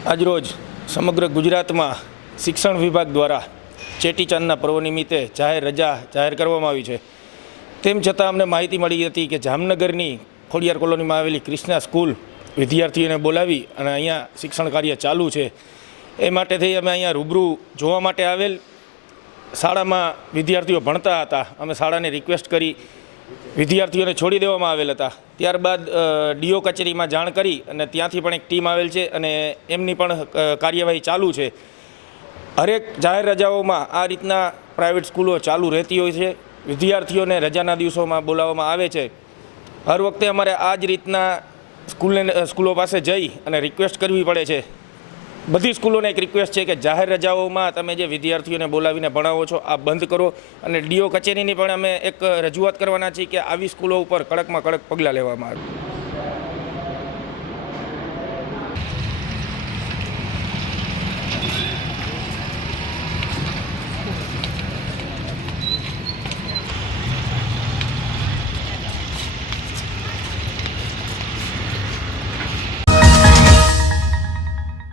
આજરોજ સમગ્ર ગુજરાતમાં શિક્ષણ વિભાગ દ્વારા ચેટીચાંદના પર્વ નિમિત્તે જાહેર રજા જાહેર કરવામાં આવી છે। તેમ છતાં અમને માહિતી મળી હતી કે જામનગરની ખોડિયાર કોલોનીમાં આવેલી ક્રિષ્ના સ્કૂલ વિદ્યાર્થીઓને બોલાવી અને અહીંયા શિક્ષણ કાર્ય ચાલુ છે। એ માટે થઈ અમે અહીંયા રૂબરૂ જોવા માટે આવેલ। શાળામાં વિદ્યાર્થીઓ ભણતા હતા। અમે શાળાને રિક્વેસ્ટ કરી વિદ્યાર્થીઓને છોડી દેવામાં આવેલ હતા। ત્યારબાદ ડીઓ કચેરીમાં જાણ કરી અને ત્યાંથી પણ એક ટીમ આવેલ છે અને એમની પણ કાર્યવાહી ચાલુ છે। હરેક જાહેર રજાઓમાં આ રીતના પ્રાઇવેટ સ્કૂલો ચાલુ રહેતી હોય છે। વિદ્યાર્થીઓને રજાના દિવસોમાં બોલાવવામાં આવે છે। હર વખતે અમારે આ જ રીતના સ્કૂલો પાસે જઈ અને રિક્વેસ્ટ કરવી પડે છે। બધી સ્કૂલોને એક રિક્વેસ્ટ છે કે જાહેર રજાઓમાં તમે જે વિદ્યાર્થીઓને બોલાવીને ભણાવો છો આ બંધ કરો અને ડીઓ કચેરીની પણ અમે એક રજૂઆત કરવાના છીએ કે આવી સ્કૂલો ઉપર કડકમાં કડક પગલાં લેવામાં આવે।